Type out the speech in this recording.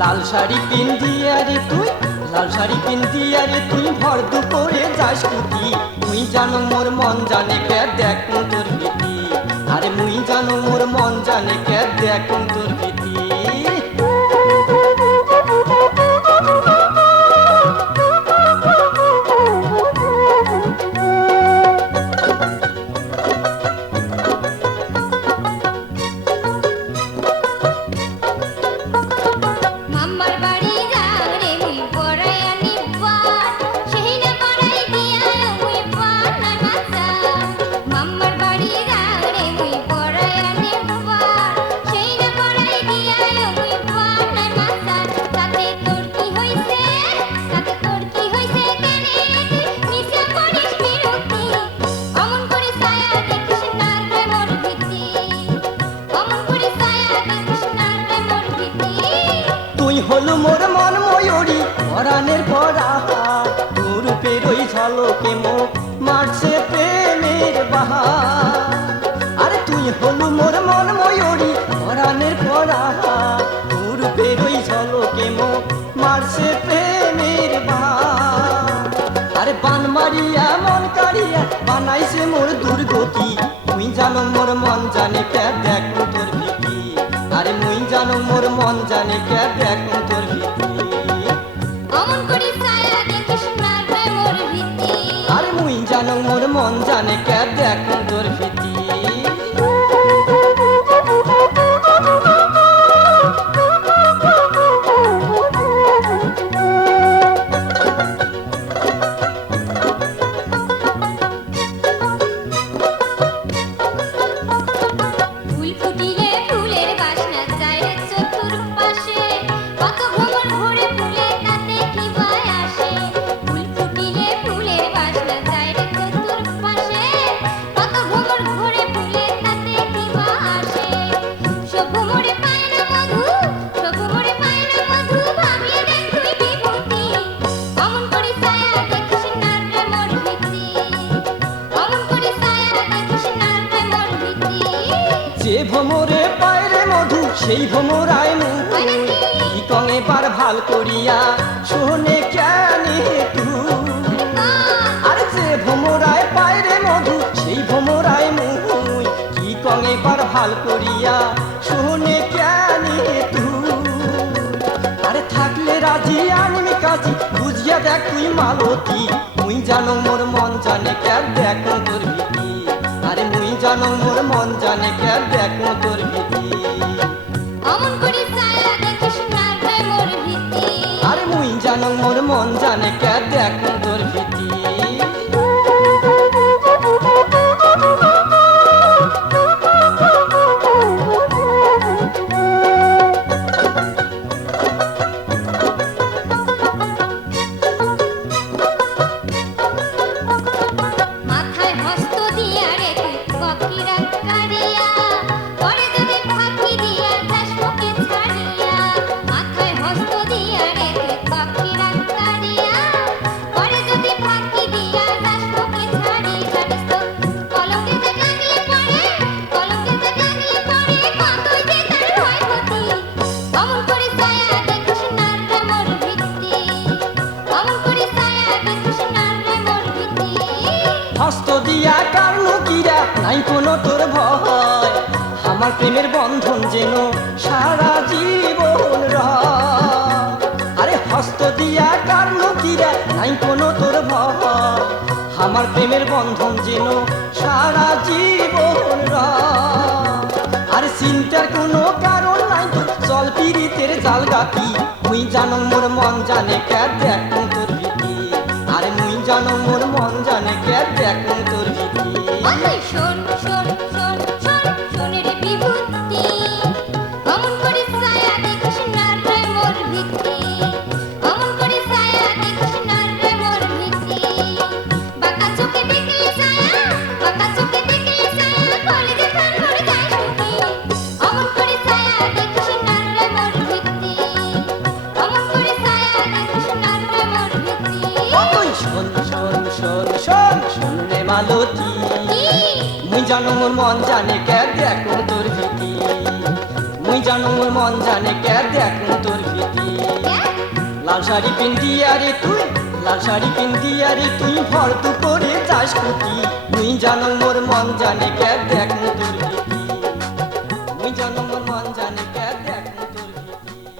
লাল শাড়ি পিন্দি আরে তুই, লাল শাড়ি পিন্দি আরে তুই, ভর যাস কুতি মুই জানো মোর মন জানে কে দেখ মো তোর আরে মুই জানো মোর মন জানে কে দেখ তোর মোর মন ময়ূরী, পরাণের পরা। তোর পেরোই ঝলকে মো মারছে প্রেমের বাহা আরে তুই হলো মোর মন ময়ূরী, পরাণের পরা। তোর পেরোই ঝলকে মো মারছে প্রেমের বাহা আরে বান মারিয়া, মন কাড়িয়া, বানাইছে মোর দুর্গতি জানো মোর মন জানে কে দেখ তোর ভীতি অমন করি ছায়া দেখিস না মোর ভীতি আরে মুই জানো মোর মন জানে কে যে ভমরে পায় রে মধু সেই ভমরায় মুই কি কঙে বার ভালো করিয়া শোনে কেনে তুই আরে যে ভমরায় পায় রে মধু সেই ভমরায় মুই কি কঙে বার ভালো করিয়া শোনে কেনে তুই আরে থাকলে রাজি আনমি কাজী বুঝিয়া দেখ তুই মালতী। মুই জানো মোর মন জানে কেন দেখ তোর ভীতি। জানো মোর মন জানে কে দেখ তোর ভীতি। অমন করে ছায়া দেখিস না রে মোর ভীতি। আরে মুই জানো মোর মন জানে কে দেখ তোর ভীতি। মাথায় হস্ত দিয়া কোনো তোর ভয়, আমার প্রেমের বন্ধন যেন সারা জীবন আরে হস্ত দিয়া কিরা নাই কোনো তোর ভয়, আমার প্রেমের বন্ধন যেন সারা জীবন আর চিন্তার কোনো কারণ নাই তো, চল পিরিতের জাল গাতি মুই জানো মোর মন জানে কে দেখ তোর আরে মুই জানো মোর মন মালতি। জানো মোর মন জানে কে দেখো তোর ভীতি। মুই জানো মোর মন জানে কে? দেখুন তোর ভীতি লাল শাড়ি পিন্দি আরে তুই, লাল শাড়ি পিন্দি আরে তুই, ভর করে যাস কুটি। মুই জানো, মোর মন জানে কে? দেখুন তোর ভীতি